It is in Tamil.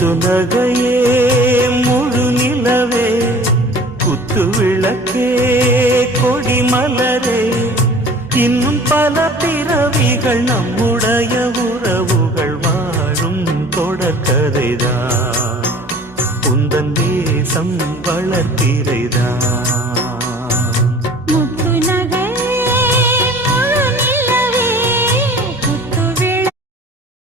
முத்து நகையே முழு நிலவே குத்து விளக்கே கொடி மலரே இன்னும் பல பிறவிகள் நம்